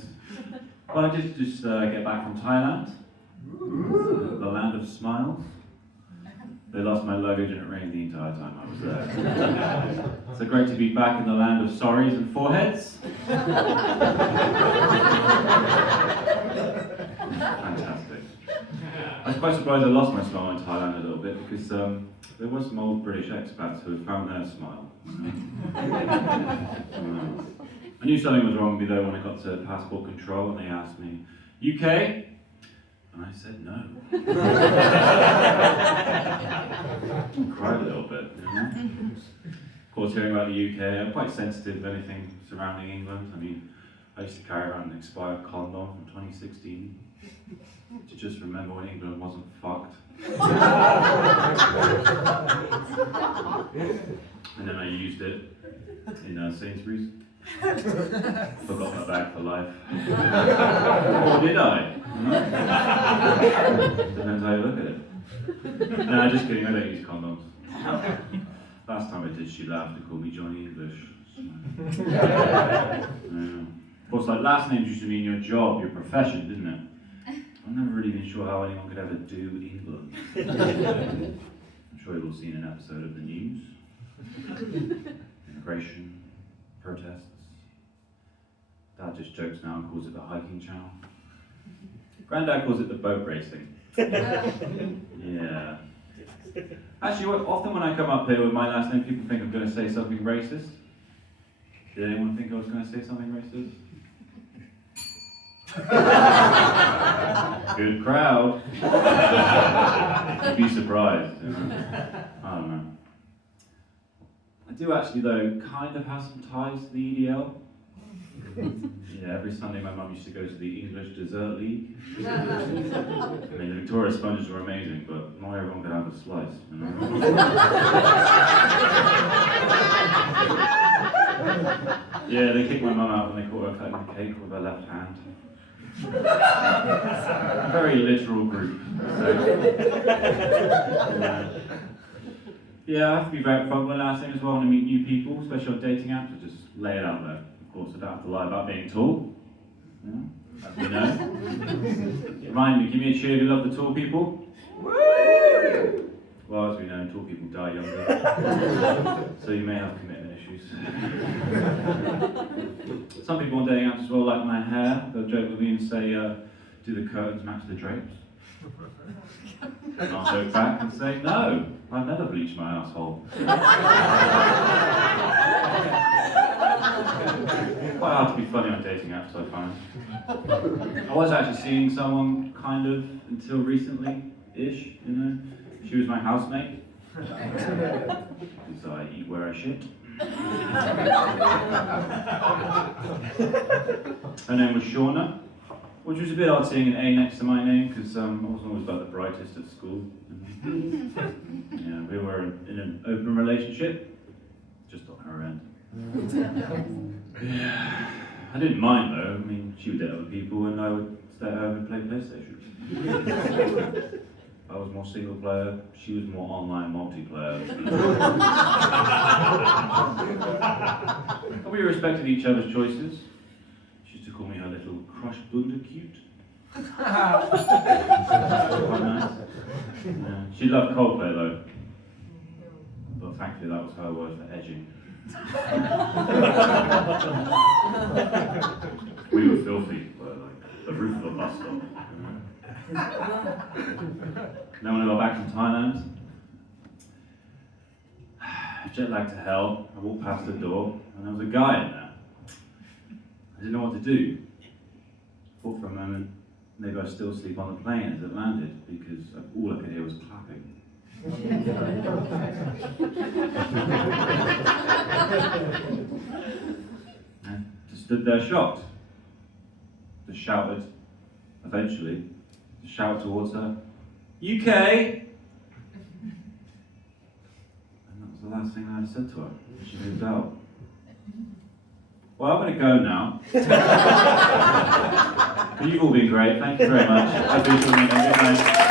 this. Well, I just get back from Thailand, the land of smiles. They lost my luggage and it rained the entire time I was there. So great to be back in the land of sorries and foreheads. Fantastic. I was quite surprised I lost my smile in Thailand a little bit because there were some old British expats who had found their smile. I knew something was wrong with me though when I got to passport control and they asked me, UK? And I said no. Cried a little bit, you know? Of course, hearing about the UK, I'm quite sensitive of anything surrounding England. I mean, I used to carry around an expired condom from 2016 to just remember when England wasn't fucked. And then I used it in Sainsbury's. Forgot my bag for life. Or did I? Depends how you look at it. No, just kidding, I don't use condoms. Last time I did, she laughed and called me Johnny English. Of course, like last names used to mean your job, your profession, didn't it? I've never really been sure how anyone could ever do England. I'm sure you've all seen an episode of the news. Immigration, protests. Dad just jokes now and calls it the hiking channel. Granddad calls it the boat racing. Yeah. Actually, often when I come up here with my last name, people think I'm going to say something racist. Did anyone think I was going to say something racist? Good crowd. You'd be surprised. You know? I don't know. I do actually, though, kind of have some ties to the EDL. Yeah, every Sunday my mum used to go to the English Dessert League. I mean, the Victoria sponges were amazing, but not everyone could have a slice. You know? Yeah, they kicked my mum out when they caught her cutting the cake with her left hand. A very literal group. So. Yeah, I have to be very upfront with my last name as well when I meet new people, especially on dating apps. I just lay it out there. Of course, I don't have to lie about being tall. Yeah, as we know. Remind me, give me a cheer if you love the tall people. Woo! Well, as we know, tall people die younger. So you may have commitment issues. Some people on dating apps as well like my hair. They'll joke with me and say, do the curtains match the drapes? And I'll joke back and say, no, I've never bleached my asshole. Quite hard to be funny on dating apps, I find. I was actually seeing someone kind of until recently-ish, you know. She was my housemate. Because I eat where I shit. Her name was Shaun, which was a bit odd seeing an A next to my name because I wasn't always about the brightest at school. Yeah, we were in an open relationship, just on her end. Yeah, I didn't mind though. I mean, she would date other people and I would stay at home and play PlayStation. I was more single player, she was more online multiplayer. But we respected each other's choices. She used to call me her little crush bunda cute. Quite nice. Yeah. She loved Coldplay though. But thankfully that was her word for edging. We were filthy, like the roof of a bus stop. Then when I got back from Thailand, jet lagged to hell, I walked past the door and there was a guy in there. I didn't know what to do. Thought for a moment, maybe I'd still sleep on the plane as it landed because all I could hear was clapping. I just stood there shocked. Just shouted, eventually, just shouted towards her, UK! And that was the last thing I had said to her. She moved out. Well, I'm going to go now. But you've all been great. Thank you very much. I appreciate it. Good night.